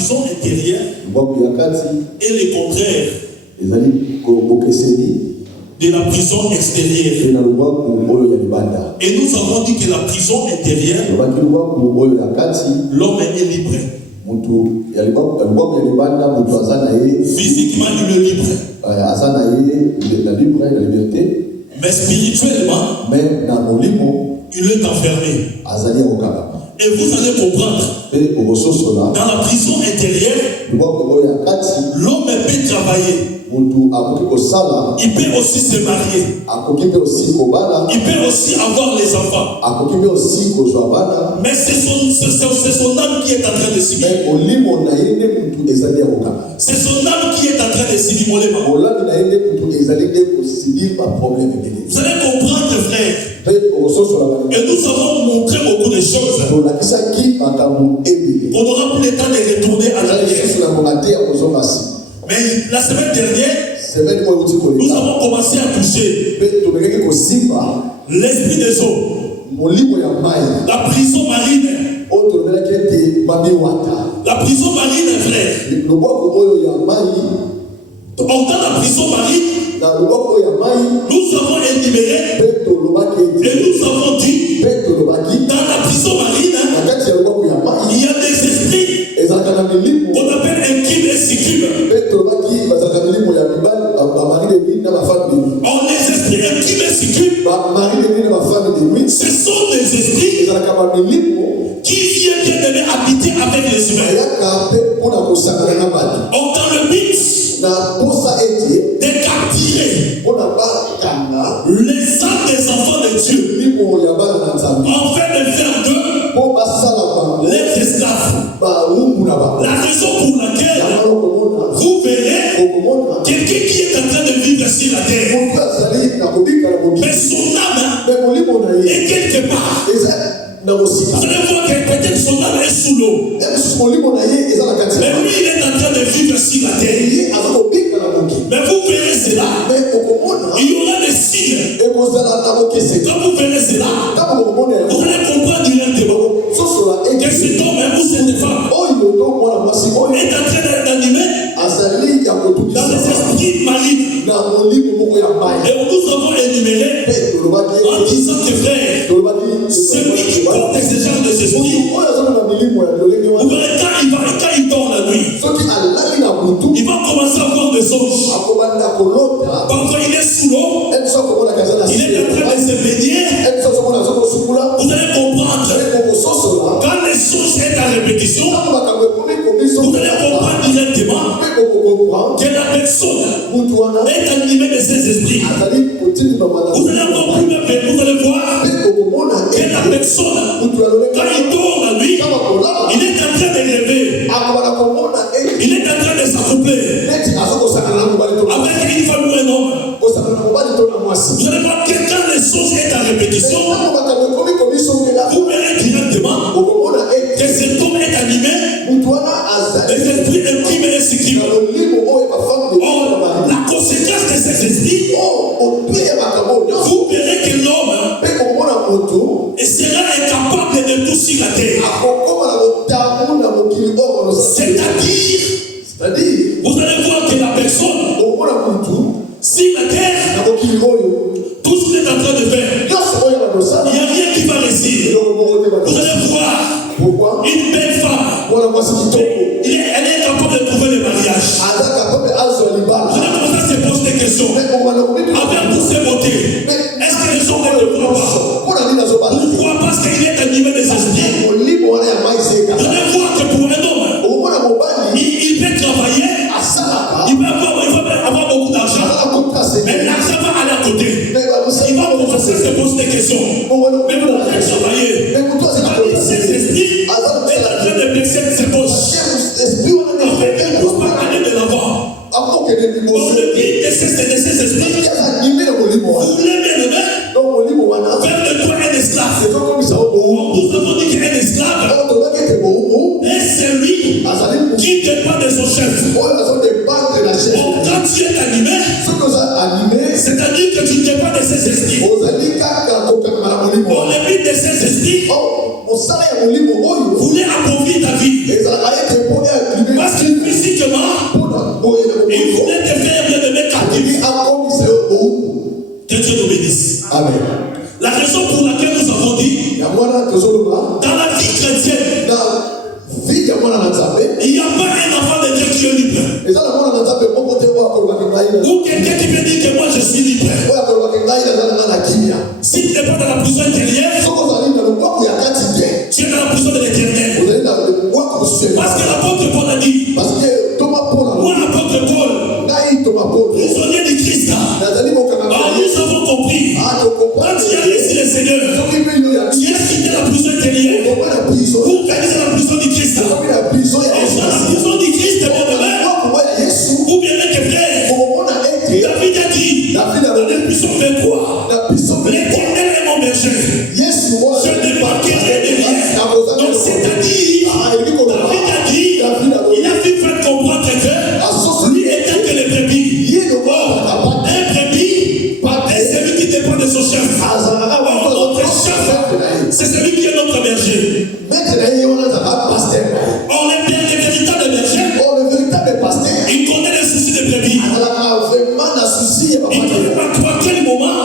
prison intérieure est le contraire de la prison extérieure. Et nous avons dit que la prison intérieure, l'homme est libre. Physiquement, il est libre. Mais spirituellement, il est enfermé. Et vous allez comprendre, dans la prison intérieure, l'homme peut travailler. Il peut aussi se marier. Il peut aussi avoir les enfants. Mais c'est son âme qui est en train de subir. C'est son âme qui est en train de subir. Vous allez comprendre, frère. Et nous avons montré beaucoup de choses. On n'aura plus le temps de retourner à l'arrière. Mais la semaine dernière, nous avons commencé à toucher l'esprit des eaux, la prison marine. La prison marine, frère. Dans la prison marine, nous avons énuméré et nous avons dit dans la prison marine, il y a des esprits qu'on appelle incubes et succubes. On les esprits incubes et succubes, ce sont des esprits qui viennent bien habiter avec les humains. On dans le but de capturer les âmes des enfants de Dieu, afin de faire d'eux les esclaves. La raison pour laquelle vous verrez quelqu'un qui est en train de vivre sur la terre, mais son âme est quelque part. Vous allez voir que peut-être son âme est sous l'eau, mais lui il est en train de vivre sur la terre. Mais vous verrez cela, il y aura des signes. Quand vous verrez cela, vous allez comprendre directement que cet homme ou cette femme est en train d'animer dans les esprits marines. Et nous avons énuméré en disant que frère, celui qui porte ce genre de esprits, vous verrez quand il dort la nuit, il va commencer à avoir des songes. Parfois il est sous l'eau, il est en train de se baigner. Vous allez comprendre, quand les songes sont en répétition, vous allez comprendre directement que la personne est animée de ces esprits. Vous allez encore plus bien, vous allez voir que la personne, quand il dort la nuit, il est en train de rêver. Il est en train de s'accoupler avec une femme ou un homme. Vous allez voir que quand les songes sont en répétition, vous verrez directement que cet homme est animé des esprits intimes et succimes. La conséquence de ces esprits, vous verrez que l'homme sera incapable de tout sur la terre. C'est-à-dire, vous allez voir que la personne, si la terre, tout ce qu'il est en train de faire, il n'y a rien qui va réussir. Vous allez voir une belle femme, elle est capable de trouver le mariage. Vous allez commencer à se poser des questions. Avec toutes ces beautés, est-ce que les hommes ne le voient pas? Pourquoi? Parce qu'il est animé des esprits. Vous allez voir que pour un homme, il peut travailler, il va avoir beaucoup d'argent, mais l'argent va aller à côté. Il va commencer à se poser des questions. Mais vous allez travailler. Ces esprits est en train de baisser ses poches. En fait, il ne peut pas aller de l'avant. On le dit de ces esprits. Vous voulez bien le mettre? Faire de toi un esclave. Nous avons dit qu'un esclave est celui qui dépend de son chef. Quand tu es animé, c'est-à-dire que tu dépends de ces esprits. On évite de ces esprits. Voulez appauvrir ta vie. Parce que physiquement, il voulait te faire bien-aimé captif. Que Dieu nous bénisse. Amen. La raison pour laquelle nous avons dit, dans la vie chrétienne, il n'y a pas un enfant de Dieu qui est libre. Ou quelqu'un qui peut dire que moi je suis libre. Si tu n'es pas dans la prison intérieure, tu es dans la prison de l'éternel. Parce que l'apôtre Paul a dit, moi l'apôtre Paul, prisonnier du Christ, nous avons compris. Quand tu as laissé le Seigneur, tu as quitté la prison intérieure pour gagner dans la prison du Christ. Et dans la prison du Christ, ou bien avec frère, David a dit, dans le puissant 23, l'éternel est mon berger. Je ne manquerai de rien. Donc c'est-à-dire, David a dit, il a pu faire comprendre que lui était que les brebis. Or, un brebis, c'est celui qui dépend de son chef. Or, notre chef, c'est celui qui est notre berger. Or, le véritable berger, il connaît les soucis des brebis. Il connaît par quel moment,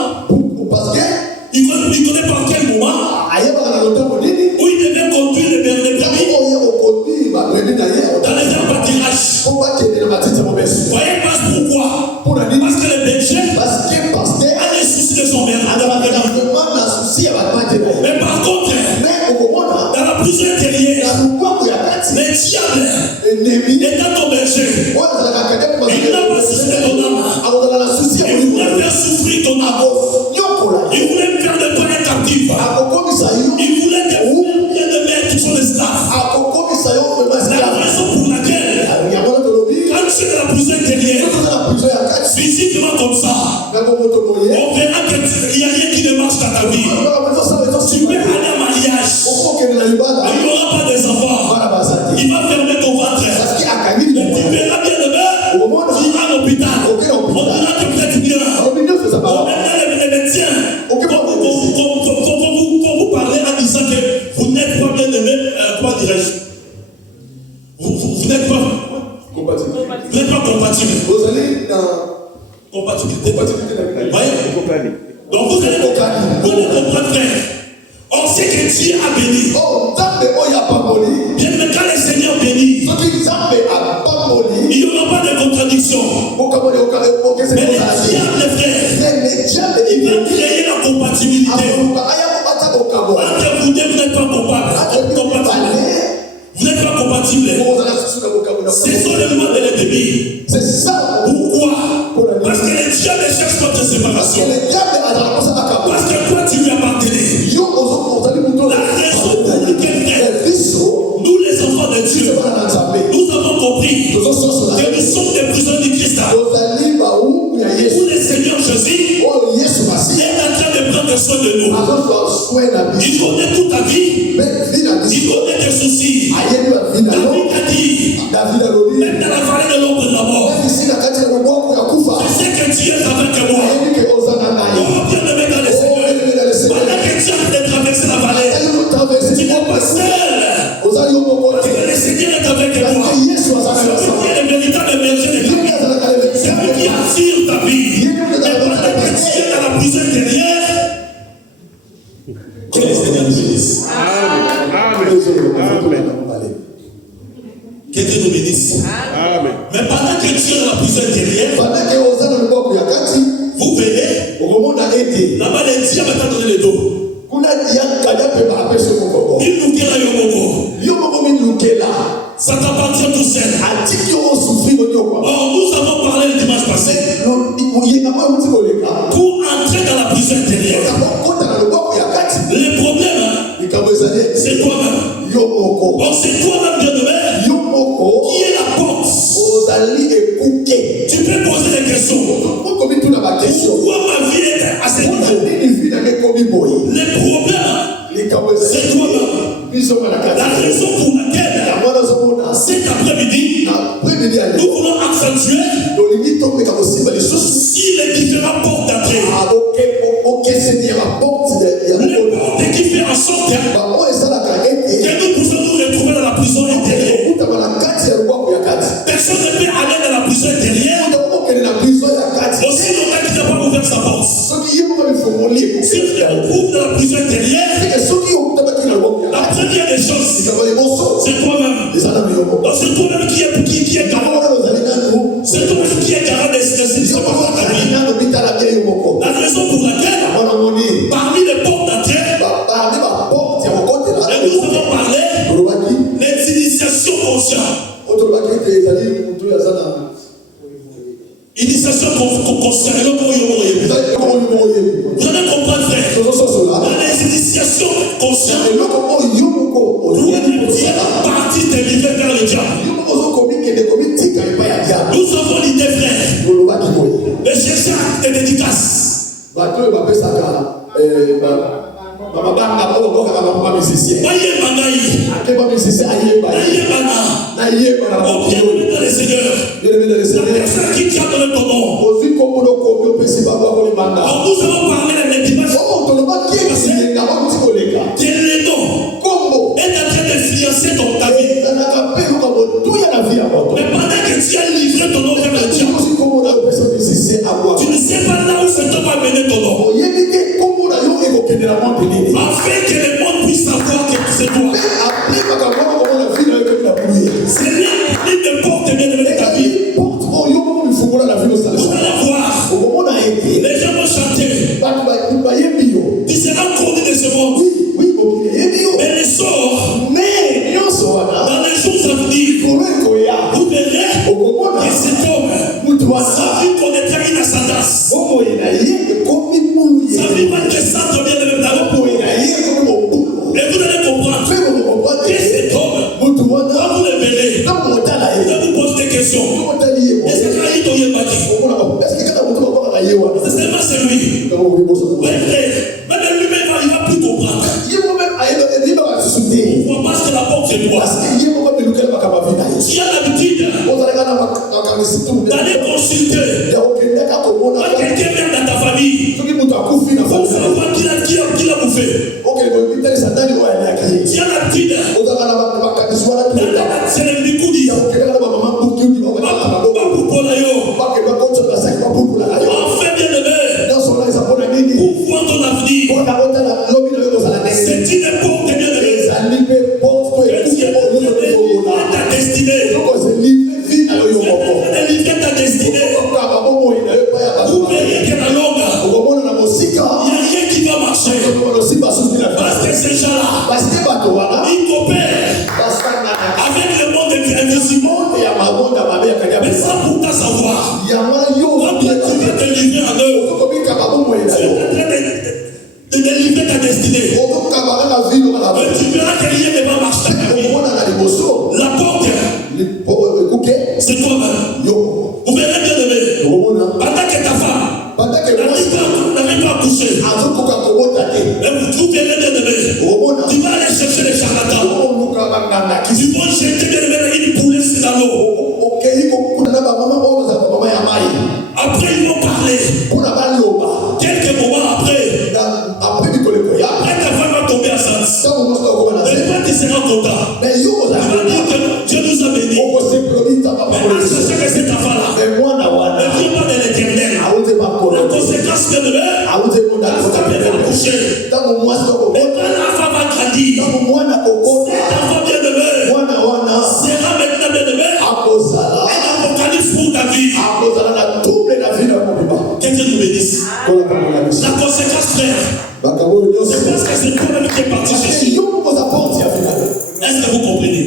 où il devait conduire les brebis dans les pâturages. Voyez pas pourquoi? Parce que le berger a les soucis de son berger. Mais par contre, dans la prison intérieure, le diable est dans ton berger. Il n'a pas souci de ton âme. Il voulait faire souffrir ton âme. Il voulait faire de toi un captif. Il voulait te faire bien de mettre son esclave. C'est la raison pour laquelle, quand tu es dans la prison intérieure, physiquement comme ça, on verra qu'il n'y a rien qui ne marche dans ta vie. Tu peux aller en mariage, mais il n'y aura pas des enfants. Il va fermer ton ventre. Mais tu verras bien demain, tu iras à l'hôpital. On dira que peut-être bien. On mettra les médecins. Quand vous parlez en disant que vous n'êtes pas bien aimé, comment dirais-je? Vous n'êtes pas compatible. Vous n'êtes pas compatible. Vous allez dans compatibilité. Voyez? Donc vous allez comprendre, frère. On sait que Dieu a béni. Bien, mais quand le Seigneur bénit, il n'y aura pas de contradiction. Mais le diable, frère, il va créer la compatibilité. Entre vous deux, vous n'êtes pas compatible. Vous n'êtes pas compatible. C'est son élément de l'ennemi. Pourquoi? Parce que le diable cherche votre séparation. Parce que toi, tu lui appartenais. La raison pour laquelle nous, les enfants de Dieu, nous avons compris que nous sommes des prisonniers du Christ. Où le Seigneur Jésus est en train de prendre soin de nous. Il connaît toute ta vie. Il connaît tes soucis. David a dit, même dans la vallée de l'ombre de la mort, je sais que Dieu est avec moi. Oh, bien aimé dans les Seigneurs, pendant que tu as de traverser la vallée, tu n'es pas seul. Parce que le Seigneur est avec moi. C'est le véritable berger de ta vie. C'est lui qui attire ta vie. Et pendant que tu es dans la prison intérieure, que le Seigneur nous bénisse. Que Dieu nous bénisse. Amen. Mais pendant que tu es dans la prison intérieure, vous verrez, là-bas les diables t'ont donné le dos. Il nous guérit à Yomoko. Ça t'appartient tout seul. Or, nous avons parlé le dimanche passé pour entrer dans la prison intérieure. Le problème, c'est toi-même. Or, c'est toi-même, bien-aimé, qui est la porte. Tu peux poser des questions. Pourquoi ma vie est à ce niveau? Le problème, c'est toi-même. La raison pour laquelle cet après-midi, nous voulons accentuer si les différentes portes d'entrée. Les portes qui fait en sorte que nous pouvons nous retrouver dans la prison intérieure. personne ne peut aller dans la prison intérieure aussi longtemps qu'il n'a pas ouvert sa porte. Si tu te retrouves dans la prison intérieure, la première des choses, c'est toi-même. Donc c'est toi-même qui est garant. C'est toi-même qui est garant des situations. La raison pour laquelle, parmi les portes d'entrée, et nous avons parlé des initiations conscientes. Initiation consciente. Vous allez comprendre, frère. Dans les initiations conscientes, vous allez partir des niveaux vers le diable. Nous avons l'idée, frère, de chercher des dédicaces. Le Seigneur, la personne qui tient dans le tombeau. Nous allons parler de dimanche. Quel est le nom est en train d'influencer ta vie. Mais pendant que tu as livré ton nom vers le diable, tu ne sais pas là où cet homme va mener ton nom. Afin que le monde puisse savoir que c'est toi. C'est l'une des portes bien de ta vie. Vous allez voir, les gens vont chanter. Tu seras connu de ce monde. Mais les sorts, dans les jours à venir, vous verrez que cet homme, sa vie connaîtra une ascendance. Sa vie va descendre bien de la haut. Et vous allez comprendre que cet homme, quand vous le verrez, vous allez vous poser des questions. Est-ce que c'est seulement celui? Oui, frère. Même lui-même, il va plus comprendre. Pourquoi? Parce que la porte c'est toi. Tu as l'habitude d'aller consulter quelqu'un même dans ta famille pour savoir qui l'a bouffé. Tu as l'habitude c'est le Bikoudi. Enfin, bien aimé, pour voir ton avenir, c'est une porte bien aimée. Ta destinée. Ta destinée. Vous verrez que la longue, il n'y a rien qui va marcher. Parce que ces gens-là, ils coopèrent avec le monde invisible. Mais sans pourtant savoir, quand tu vas te livrer en eux, tu es en train de délivrer ta destinée. Mais tu verras que rien ne va marcher. La porte, c'est toi-même. Vous verrez bien aimé. Pendant que ta femme n'arrive pas à coucher, vous verrez bien aimé. Tu vas aller chercher les charlatans. Ils vont jeter bien aimé une poulet dans l'eau. Après ils vont parler. Quelques moments après ta femme va tomber enceinte. Et toi tu seras content. Tu vas dire que Dieu nous a bénis. Mais en sachant que c'est ta femme-là, ne vient pas de l'éternel. La conséquence de l'heure, la femme va coucher. Mais quand la femme va grandir, cet enfant bien aimé sera maintenant bien aimé. Un apocalypse pour ta vie. Que Dieu nous bénisse. La conséquence, frère, c'est parce que c'est toi-même qui est parti chercher. Est-ce que vous comprenez?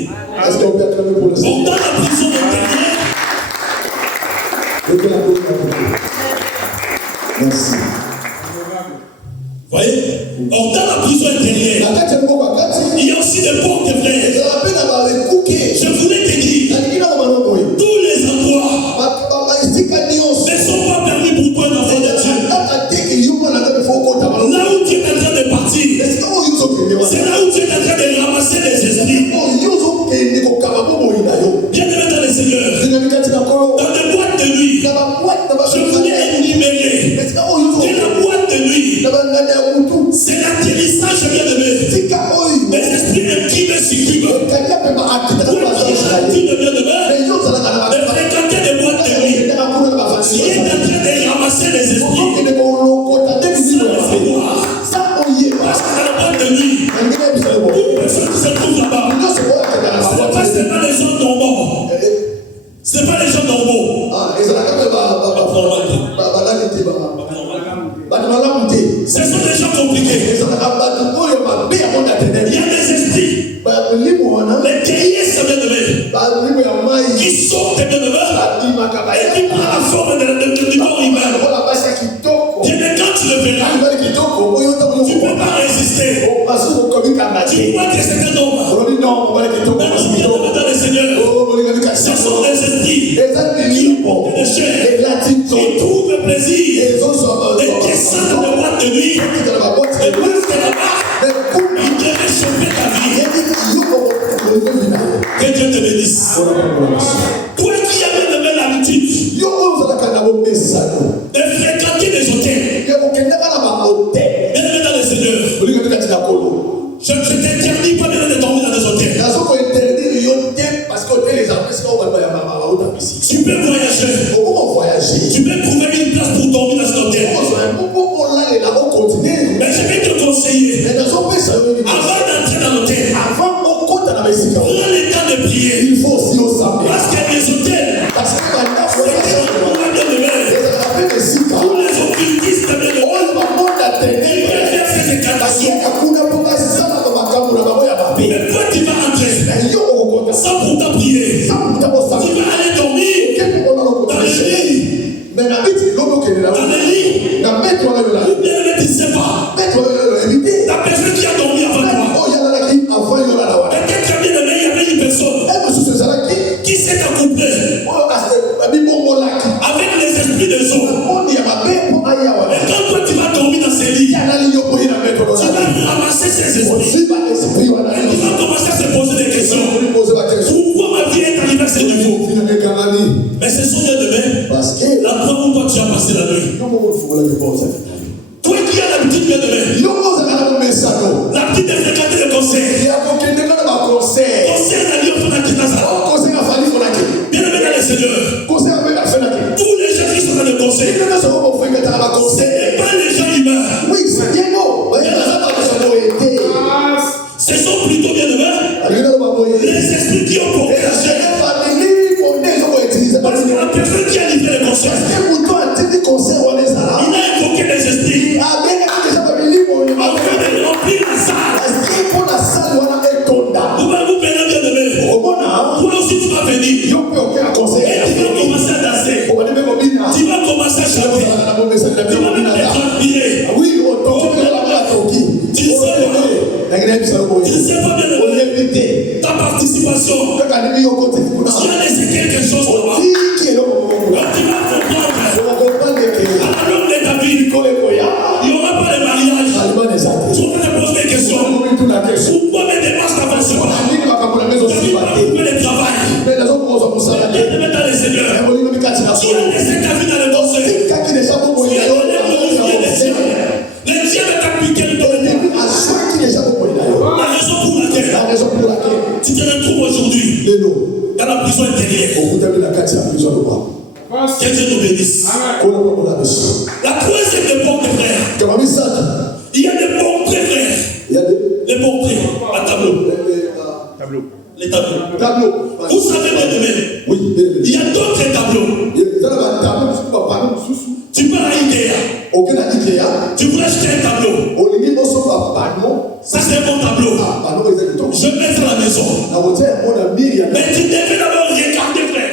Donc dans la prison intérieure, merci. Voyez? Or dans la prison intérieure, il y a aussi des portes, frère. Je voulais te dire, tous les endroits ne sont pas permis pour toi d'enfant de Dieu. Là où tu es en train de partir, c'est là où tu es en train de ramasser les esprits. Bien aimé dans le Seigneur, dans les boîtes de nuit, je voulais énumérer que la boîte de nuit, c'est l'atterrissage bien aimé des esprits imprimés sur qui sortent bien de et qui prend la forme du corps humain. Bien que quand tu le verras, tu ne peux pas résister. Tu crois que c'est un homme. Dans le Seigneur, ce sont des esprits qui ont des chairs, qui trouvent plaisir, et qui sentent de boîte de nuit, et parce que là-bas, ils devaient chauffer ta vie. Que Dieu te bénisse. Toi qui avais de même l'habitude de fréquenter des hôtels, bien dans le Seigneur, je t'interdis pas bien de dormir dans des hôtels. Tu peux voyager. Tu peux trouver une place pour dormir dans cet hôtel. Mais je vais te conseiller, avant d'entrer dans l'hôtel, prends le temps de prier. Il faut aussi au samedi. Parce qu'il y a des hôtels. Pour les occultistes, ils préfèrent ces incantations. Mais toi, tu vas entrer sans pourtant prier. Tu vas aller dormir dans le lit. Dans le lit. Ou bien tu ne sais pas. La personne qui a dormi avant toi. Peut-être qu'il y avait une personne qui s'est accouplée avec les esprits des hommes. Et quand toi tu vas dormir dans ces lits, tu vas ramasser ces esprits. Et tu vas commencer à se poser des questions. Pourquoi ma vie est arrivée à ce niveau? Mais ce sont des demain. La fois où toi tu as passé la nuit. Toi qui as l'habitude bien demain. L'habitude de fréquenter le conseil. Conseil à l'Alliance pour la Kinasa. Bien aimé dans le Seigneur. Tous les gens qui sont dans le conseil, ce n'est pas les gens humains. Ce sont plutôt bien aimés les esprits qui ont porté la chair. Parce que la personne qui a livré le conseil, il a invoqué les esprits afin de remplir la salle. Vous venez bien aimé. Toi aussi tu vas venir. Et tu vas commencer à danser. Tu vas commencer à chanter. Tu vas même transpirer. Tu ne sais pas bien aimé. Ta participation. Tu as laissé quelque chose pour moi. Tu vas comprendre. À la longue de ta vie, il n'y aura pas de mariage. Tu vas te poser des questions. Pourquoi mes démarches n'avancent pas? Tu vas trouver le travail. Tu te mets dans le Seigneur. Tu as laissé ta vie dans le conseil. Tu as donné glorifier les cieux. Les dieux ne t'appliquent le domaine. La raison pour laquelle tu te retrouves aujourd'hui dans la prison intérieure. Que Dieu nous bénisse. La troisième époque, frère. Il y a des portraits, frère. Les portraits à tableau. Les tableaux. Vous savez bien demain. Il y a d'autres tableaux. Tu pars à Ikea. Tu veux acheter un tableau. Ça c'est un bon tableau. Je mets ça à la maison. Mais tu devais d'abord regarder, frère.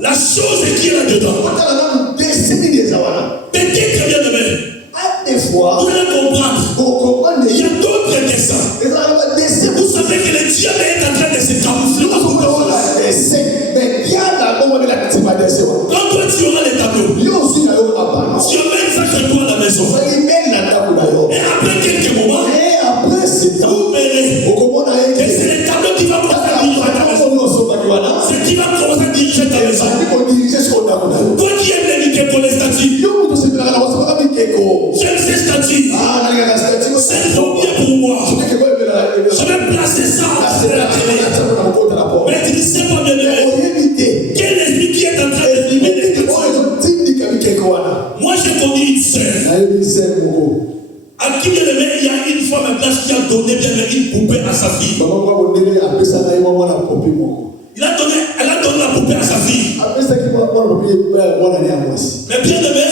La chose qui est là-dedans. Peut-être bien demain. Vous allez comprendre. Il y a d'autres dessins. Vous savez que le diable est en train de se camoufler. Quand toi tu auras les tableaux, tu emmènes ça chez toi à la maison. Et après quelques moments, vous verrez que c'est le tableau qui va commencer à diriger ta maison. C'est qui va commencer à diriger ta maison. Toi qui aimes les niquer pour les statues, j'aime ces statues. C'est trop bien pour moi. Je vais placer ça en de la télé. Mais tu ne sais pas bien de quel esprit qui est en train de filmer les statues. Moi j'ai connu une sœur à qui il y a une femme en place qui a donné bien une poupée à sa fille. Elle a donné la poupée à sa fille. Mais bien aimé,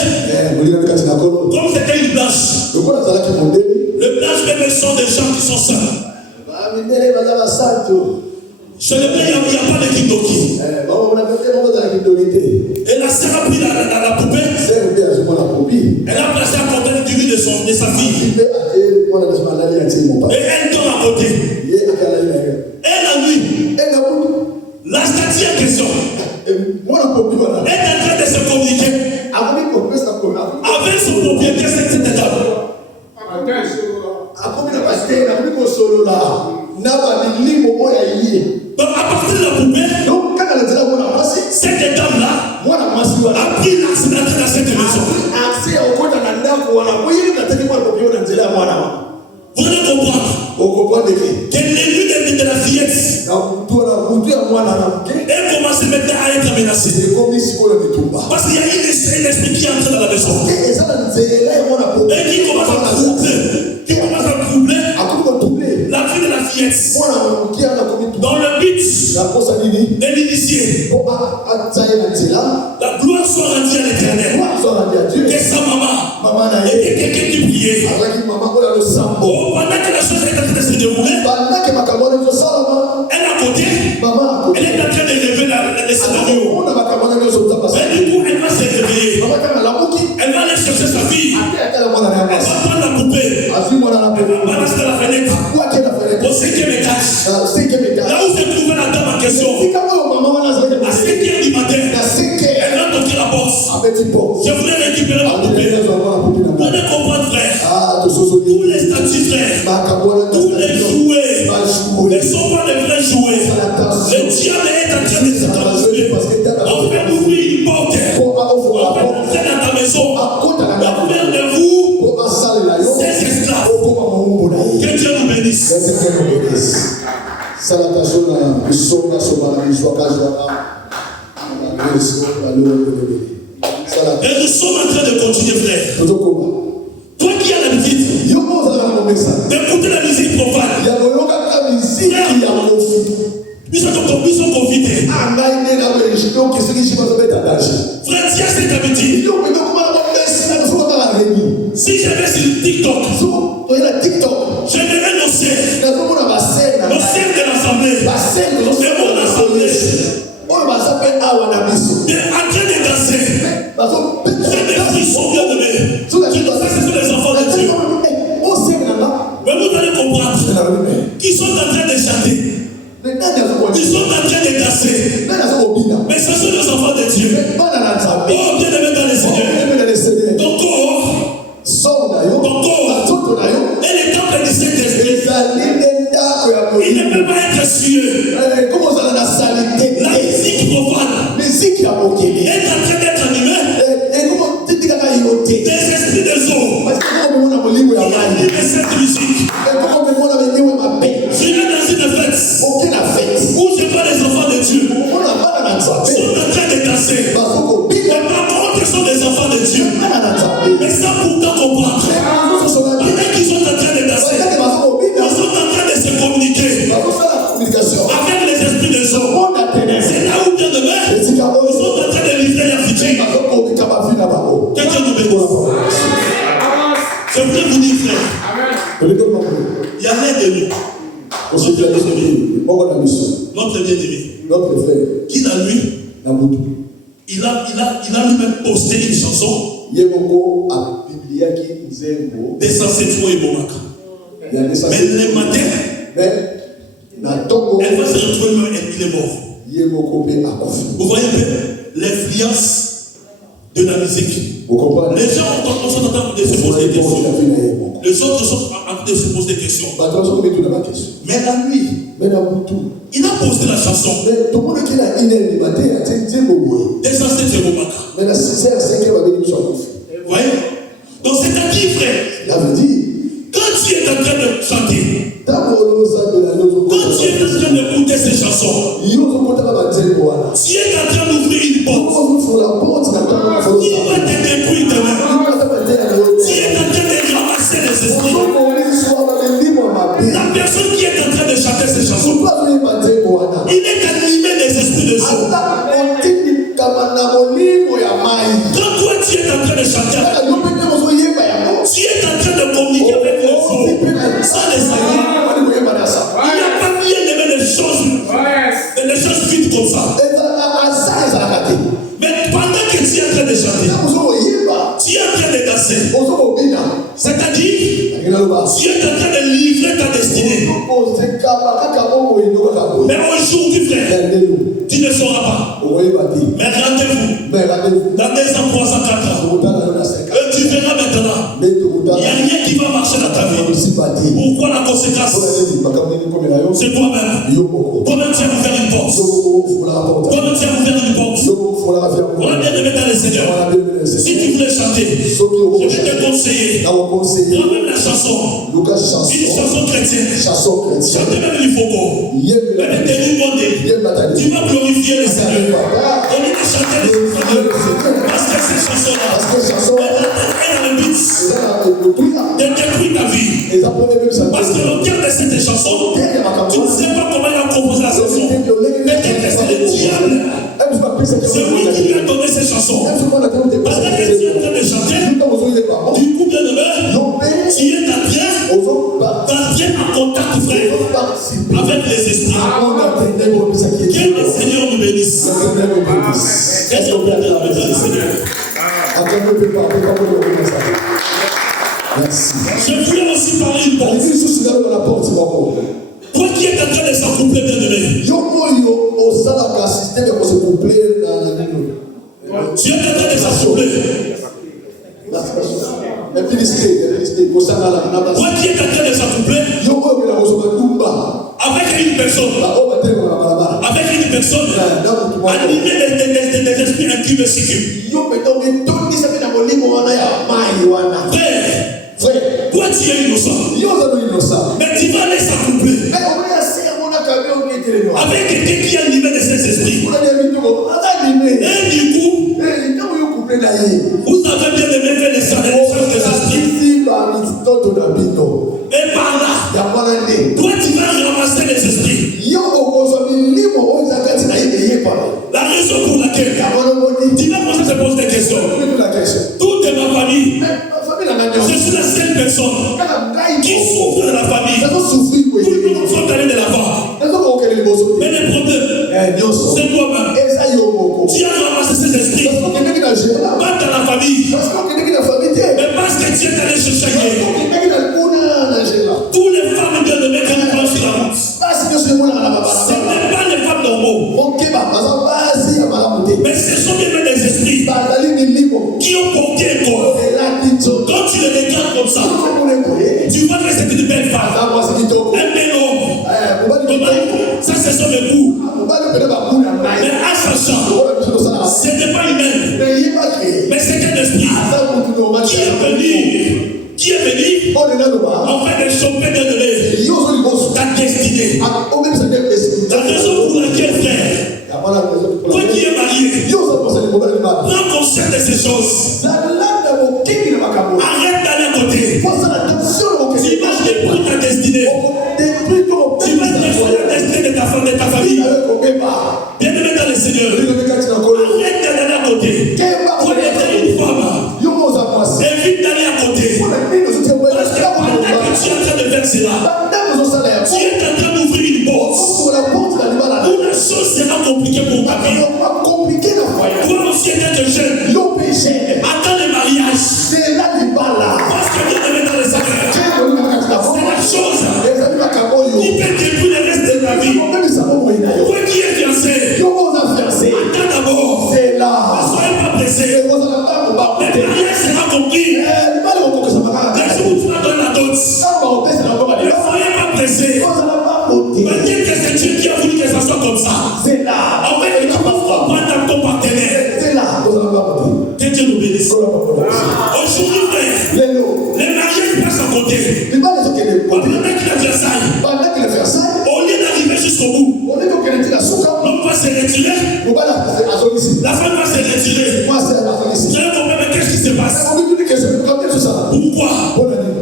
comme c'était une blanche, le blanche même sont des gens qui sont saints. Je Chez les Blancs, il n'y a pas de kindoki. Et la sœur a pris la poupée. Elle a placé à côté du lit de sa fille. Et elle donne à côté. Et la nuit, la statue en question est en train de se communiquer avec son propriétaire, cette étape. Donc à partir de la poupée, cette dame-là a pris l'accès dans cette maison. Vous allez comprendre que l'élu de la fillette est commencé maintenant à être menacé. Parce qu'il y a un esprit qui est entré dans la maison. Et qui commence à troubler la vie de la fillette. Dans le but de l'initier. La gloire soit rendue à l'Éternel. Que sa maman était quelqu'un qui priait. Oh, pendant que la chose est en train de se dérouler, elle à côté, elle est en train de lever les scénarios. Et du coup, elle va se réveiller. Elle va aller chercher sa fille. Elle va prendre la poupée. Elle va balancer la fenêtre. Au 5e étage. Là où se trouvait la dame en question. À 5h du matin, elle va toquer la porte. Je voulais récupérer ma poupée. Vous allez comprendre, frère. Tous les statues, frère. Tous les jouets. Ne sont pas les vrais jouets. Le diable est en train de se transformer. On fait ouvrir une porte. On fait entrer dans ta maison. On fait de vous ces esclaves. Que Dieu nous bénisse. Et nous sommes en train de continuer, frère. Toi qui as l'habitude d'écouter la musique profane, ils sont confités. Frère, tiens cette habitude. Si j'avais sur TikTok, j'aimerais nos sœurs de l'Assemblée, et mon Assemblée, en train de danser. J'ai des frissons bien aimés. Je dis ça, ce sont les enfants de Dieu. Mais vous allez comprendre qu'ils sont en train de chanter. Ils sont en train de danser. Mais ce sont les enfants de Dieu. Oh, bien aimé dans les Seigneurs. Ton corps est le temple du Saint-Esprit. Il ne peut pas être sueux. La musique profane est en train d'être animée des esprits des eaux. Il anime cette musique. Je vais dans une fête où je vois les enfants de Dieu. Ils sont en train de danser. Mais par contre, ce sont des enfants de Dieu. Mais sans pourtant comprendre. Pendant qu'ils sont en train de danser, ils sont en train de se communiquer avec les esprits des eaux. C'est là où bien demain, ils sont en train de livrer la future. Quelqu'un nous bénisse. Je voulais vous dire, frère, il y a l'un de nous, notre bien-aimé, qui la nuit, il a lui-même posté une chanson des Sansefo et Momaka. Mais le matin, elle va se retrouver, il est mort. Vous voyez un peu l'influence de la musique. Les gens sont en train de se poser des questions. Les autres sont en train de se poser des questions. Mais la nuit, il a posé la chanson des Sansefo et Momaka. Vous voyez? Donc c'est-à-dire, frère, quand tu es en train de chanter, quand tu es en train d'écouter ces chansons, tu es en train d'ouvrir une porte. Il va te détruire demain. Tu es en train de ramasser les esprits. La personne qui est en train de chanter ces chansons, il est animé des esprits de jour. Quand toi tu es en train de chanter, tu es en train de communiquer avec les eaux sans les savoir. Il n'y a pas bien aimé les choses vite comme ça. Mais pendant que tu es en train de chanter, tu es en train de danser. C'est-à-dire, tu es en train de livrer ta destinée. Mais aujourd'hui, frère, tu ne sauras pas. Mais rendez-vous. Dans 2 ans, 3 ans, 4 ans. Tu verras maintenant. Il n'y a rien qui va marcher dans ta vie. Pourquoi la conséquence? C'est toi-même. Toi-même, tu as ouvert une porte. Toi-même, tu as ouvert une porte. On a bien aimé dans le Seigneur. Si tu voulais chanter, je vais te conseiller. Prends-même la chanson. Une chanson chrétienne. Chante même l'Ifoko. Même tes mots. Tu vas glorifier le Seigneur. On dit de chanter le Seigneur. Parce que ces chansons-là, elle a le but de détruire ta vie. Parce que l'auteur de cette chanson, tu ne sais pas comment il a composé la chanson. Peut-être que c'est le diable. C'est lui qui lui a donné ces chansons. Parce que tu es en train de chanter, du coup, bien aimé, tu es d'entrer en contact, frère, avec les esprits. Que le Seigneur nous bénisse. Est-ce qu'on peut dire le Seigneur? Merci. Je voulais aussi parler une porte. Toi qui es en train de s'accoupler, bien aimé. Tu es en train de s'accoupler. Toi qui es en train de s'accoupler avec une personne. Avec une personne animée des esprits incumes et succubes. Frère, toi tu es innocent. Mais tu vas aller s'accoupler avec quelqu'un qui est animé de ces esprits. Et du coup, vous avez bien aimé faire les salles des esprits. Et par là, toi tu vas ramasser les esprits. La raison pour laquelle tu vas commencer à te poser des questions. Toute ma famille, je suis la seule personne qui souffre de la famille. Tout le monde sont allés de l'avant. Mais le problème, c'est toi-même. Tu as ramassé ces esprits. Pas dans la famille. Mais parce que tu es allé chercher ailleurs. Tous les femmes bien aimées qui nous passent sur la route. Ce n'est pas les femmes normaux. Mais ce sont bien des esprits qui ont porté un corps. Quand tu les regardes comme ça, tu vois que c'est une belle femme. Un bel homme. Ça, ce sont mes goûts. Mais à sachant, ce n'est pas humaine. Mais c'est un esprit qui est venu en fait de choper de ta destinée. La raison pour laquelle, frère, toi qui es marié, prends conscience de ces choses. Arrête d'aller à côté. Tu vas détruire ta destinée. Tu vas détruire la destinée de ta femme, de ta famille. Bien aimé dans le Seigneur. Arrête d'aller à côté. Pour être une femme, évite d'aller à côté. Parce que pendant que tu es en train de faire cela, tu es en train d'ouvrir une porte où la chose sera compliquée pour ta vie. Toi aussi, étant jeune, attends le mariage. Parce que bien aimé dans le Seigneur, c'est la chose qui peut détruire le reste de ta vie. Toi qui es fiancé, attends d'abord. Ne soyez pas pressé. Le mariage sera compris. Les jours où tu vas donner la dot. Ne soyez pas pressé. Peut-être que c'est Dieu qui a voulu que ça soit comme ça. En fait, tu vas comprendre ton partenaire. Que Dieu nous bénisse. Aujourd'hui, frère, les mariages passent à côté. Pendant qu'il a Versailles, au lieu d'arriver jusqu'au bout, l'homme va se retirer. La femme va se retirer. Vous allez comprendre qu'est-ce qui se passe. Pourquoi?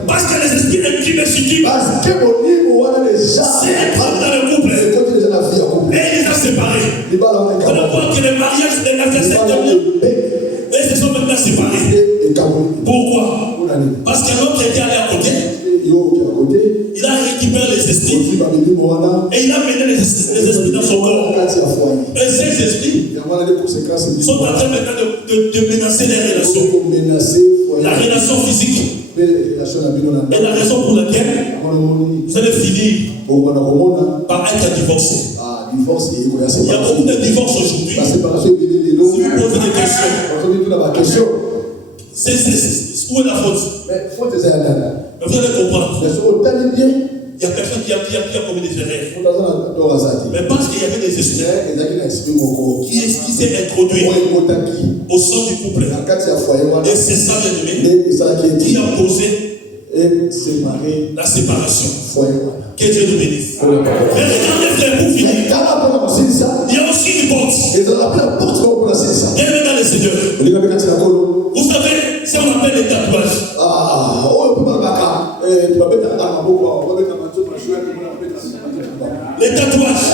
Parce que les esprits intimes et sublimes, c'est dans le couple. Et il les a séparés. Vous allez voir que les mariages de la verset dernier, et se sont maintenant séparés. Pourquoi? Parce qu'un homme qui était allé à côté, il a récupéré les esprits et il a mené les esprits dans son corps. ces esprits sont en train maintenant de menacer les relations. La relation physique. Et la raison pour laquelle vous allez finir par être divorcé. Il y a beaucoup de divorces aujourd'hui. Si vous posez des questions, où est la faute? Mais vous allez comprendre. Il y a personne qui a commis des erreurs. Mais parce qu'il y avait des esprits qui s'est introduit au sein du couple. Et c'est ça, bien-aimé, qui a causé la séparation. Que Dieu nous bénisse. Mais regardez, frère, pour finir, il y a aussi une porte. Bienvenue dans les Seigneurs. Vous savez, ça on appelle les tatouages. Les tatouages,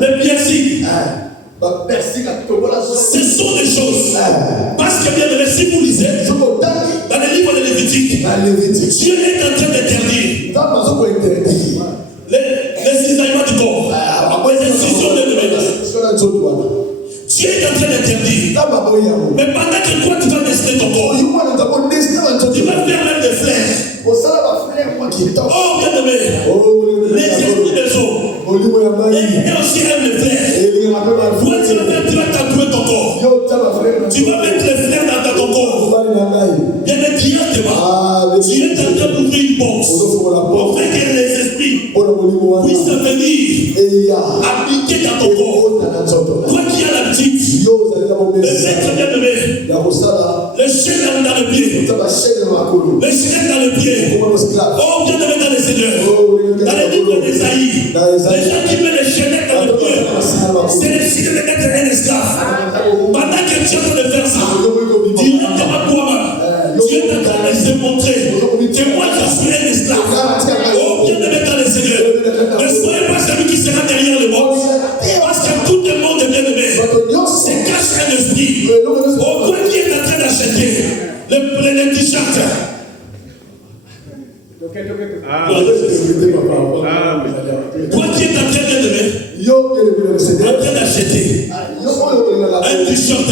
les piercings, ce sont des choses. Parce que bien aimé, si vous lisez dans les livres de Lévitique, Dieu est en train d'interdire les cisaillements du corps, les incisions de l'humain. Dieu est en train d'interdire. Mais pendant que toi tu vas dessiner ton corps, tu vas faire même des flèches. Oh bien aimé, les esprits des eaux, et aussi aiment les flèches. Toi tu vas tatouer ton corps. Tu vas mettre les flèches dans ton corps. Bien aimé, Dieu est en train d'ouvrir une porte. Afin que les esprits puissent venir habiter dans ton corps. Toi qui as l'habitude de mettre bien aimé le chaîne dans le pied. Le chaîne dans le pied. Oh, bien aimé dans les Seigneurs. Dans les livres d'Ésaïe, les gens qui mettent les chaînettes dans le pied, c'est le signe de mettre un esclave. Pendant que tu es en train de faire ça, directement toi-même, Dieu est en train de se montrer que moi je suis un esclave. Oh, bien aimé dans les Seigneurs. Ne soyez pas celui qui sera derrière le monde. Parce que tout le monde est bien aimé. C'est cache un esprit. Oh, toi qui es en train d'acheter les t-shirts. Toi qui es en train d'aimer, en train d'acheter un t-shirt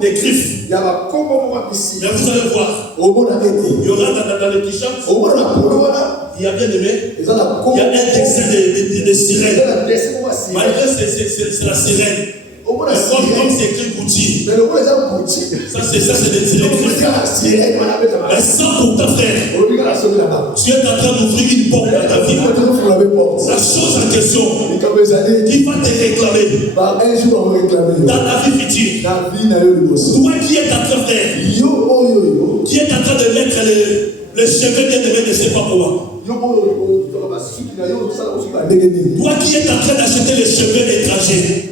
des griffes. Mais vous allez voir, il y aura dans le t-shirt, il y a bien aimé, il y a un dessin de sirène. Malgré c'est la sirène. Comme c'est écrit Gucci. Ça c'est des griffes. Mais ça pour ta frère, tu es en train d'ouvrir une porte dans ta vie. La chose en question qui va te réclamer dans ta vie future. Toi qui es en train de faire, qui est en train de mettre les cheveux bien aimés de ses parents. Toi qui es en train d'acheter les cheveux étrangers.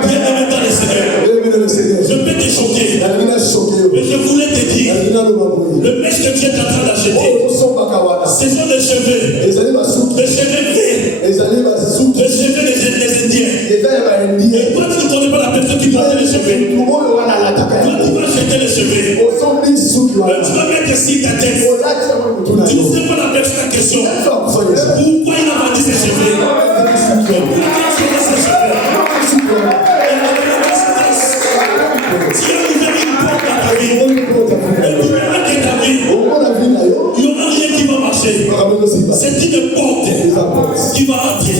Bien-aimé dans le Seigneur, je peux te choquer, mais je voulais te dire, le mèche que tu es en train d'acheter, ce sont des cheveux verts, les cheveux des Indiens. Et toi tu ne connais pas la personne qui porte les cheveux. Toi tu vas acheter les cheveux, tu vas mettre ici ta tête. Tu ne sais pas la personne en question. Pourquoi il a vendu ses cheveux? Si on nous a mis une porte dans ta vie, et tu verras que ta vie, il n'y aura rien qui va marcher. C'est une porte qui va entrer.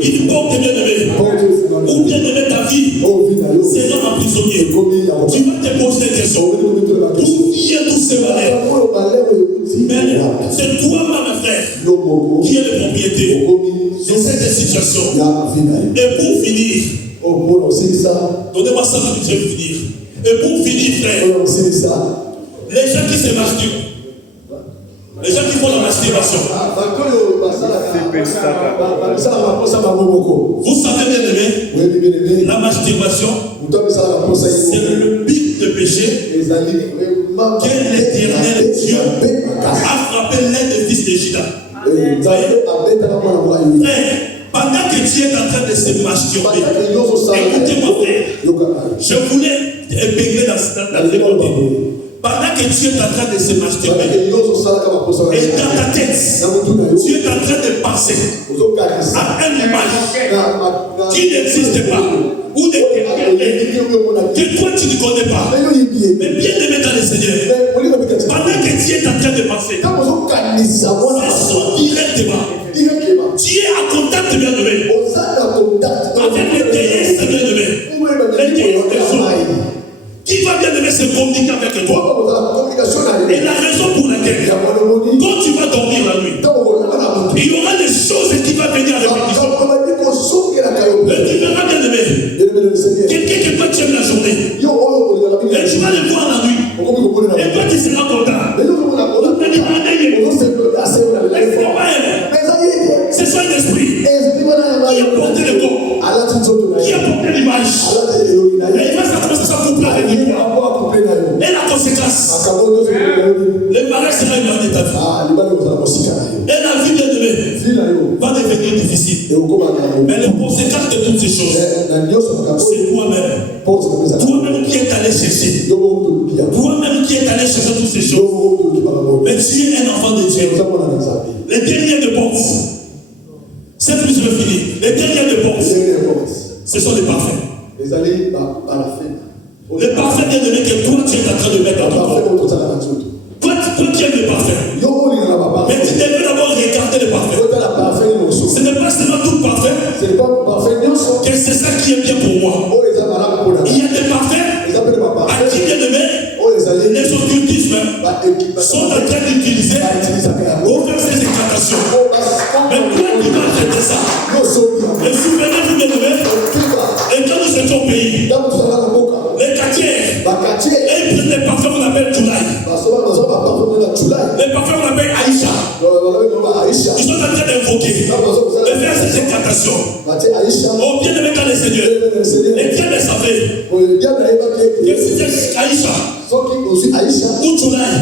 Une porte bien aimée. Ou bien aimée ta vie sera emprisonnier. Tu vas te poser des questions. D'où vient tous ces malheurs? Mais c'est toi, ma frère, qui est le propriétaire de cette situation. Et pour finir, donnez-moi ça que je vais finir. Et pour finir, frère, les gens qui se masturbent, les gens qui font la masturbation, vous savez bien aimé, la masturbation, c'est le but de péché que l'Éternel Dieu a frappé l'un des fils de Juda. Pendant que tu es en train de se masturber, écoutez-moi frère, je voulais épingler dans le côté. Pendant que tu es en train de se masturber, et dans ta tête, tu es en train de penser à une image qui n'existe pas, ou des que toi tu ne connais pas. Mais bien aimé dans le Seigneur, pendant que Dieu est en train de passer, c'est son directement. Dieu est en contact, bien aimé, avec les déesses, bien aimé, les déesses des hommes. Qui va bien aimer se communiquer avec toi. Et la raison pour laquelle, quand tu vas dormir la nuit, il y aura des choses qui vont venir avec répétition. Et tu verras bien aimé, quelqu'un que toi tu aimes la journée, et tu vas le voir la nuit, et toi tu seras content. C'est ça l'esprit qui a porté le corps, qui a porté l'image. Et il va s'attendre à couper avec lui. Et la conséquence, le mariage sera une de ta vie. Et la vie bien aimée va devenir difficile. Mais les conséquences de toutes ces choses, c'est toi-même. Toi-même qui est allé chercher. Toi-même qui est allé chercher toutes ces choses. Mais tu es un enfant de Dieu. Les derniers de porte, c'est plus fini. Les derniers de porte, ce sont les parfaits. Les parfaits bien aimés que toi tu es en train de mettre dans ton corps. Toi qui aimes le parfait. Mais tu devrais d'abord regarder le parfait. Ce n'est pas seulement tout parfait. Que c'est ça qui est bien pour moi. Il y a des parfaits à qui bien aimés, les occultismes sont en train d'utiliser pour faire ces incantations. Mais toi qui vas traiter ça. Et souvenez-vous bien aimés, et quand nous étions au pays, les quartiers, et ils prennent les parfums qu'on appelle Tulaï. Les parfums qu'on appelle Aïcha. Ils sont en train d'invoquer, de faire ces incantations. Oh, bien aimé dans le Seigneur. Et bien le savez. Que si c'est Aïcha ou Tulaï,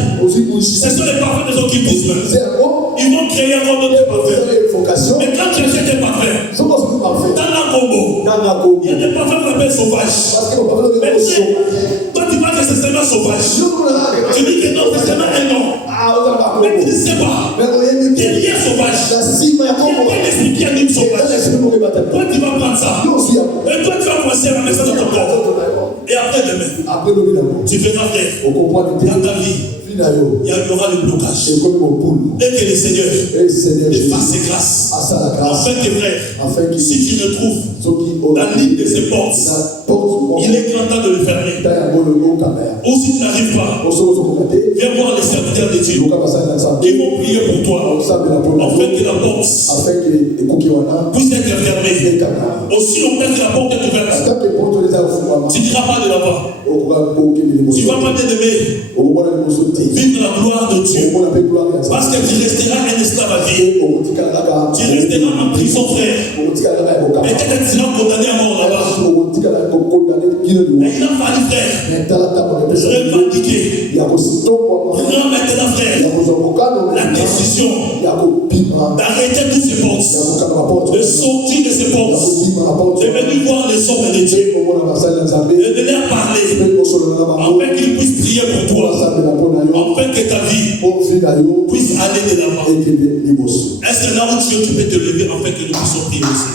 ce sont les parfums des occultismes. Ils vont créer un autre parfum. Mais quand tu achètes des parfums, dans la combo, il y a des parfums qu'on appelle sauvages. Mais toi tu vois que c'est seulement sauvage. Tu dis que non, c'est seulement un nom. Mais tu ne sais pas. Derrière sauvage, il y a un esprit qui anime sauvage. Toi tu vas prendre ça. Et toi tu vas commencer à mettre ça dans ton corps. Et après demain, tu verras frère, dans ta vie, il y aura le blocage. Et que le Seigneur te fasse ses grâces. Afin que frère, si tu retrouves la ligne de ces portes, il est grand temps de le fermer. Ou si tu n'arrives pas, viens voir les serviteurs de Dieu qui vont prier pour toi. Afin que la porte puisse être fermée. Aussi longtemps que la porte est ouverte, tu ne diras pas de là-bas. Tu ne vas pas bien aimer vivre la gloire de Dieu. Parce que tu resteras un esclave à vie. Tu resteras en prison, frère. Peut-être tu seras condamné à mort là-bas. Mais il a fallu, frère, revendiquer. Prends maintenant, frère, la décision d'arrêter tous ces portes, de sortir de ces portes, de venir voir les hommes de Dieu, et de leur parler, afin qu'ils puissent prier pour toi, afin que ta vie puisse aller de l'avant. Est-ce que là où tu peux te lever afin que nous puissions prier aussi?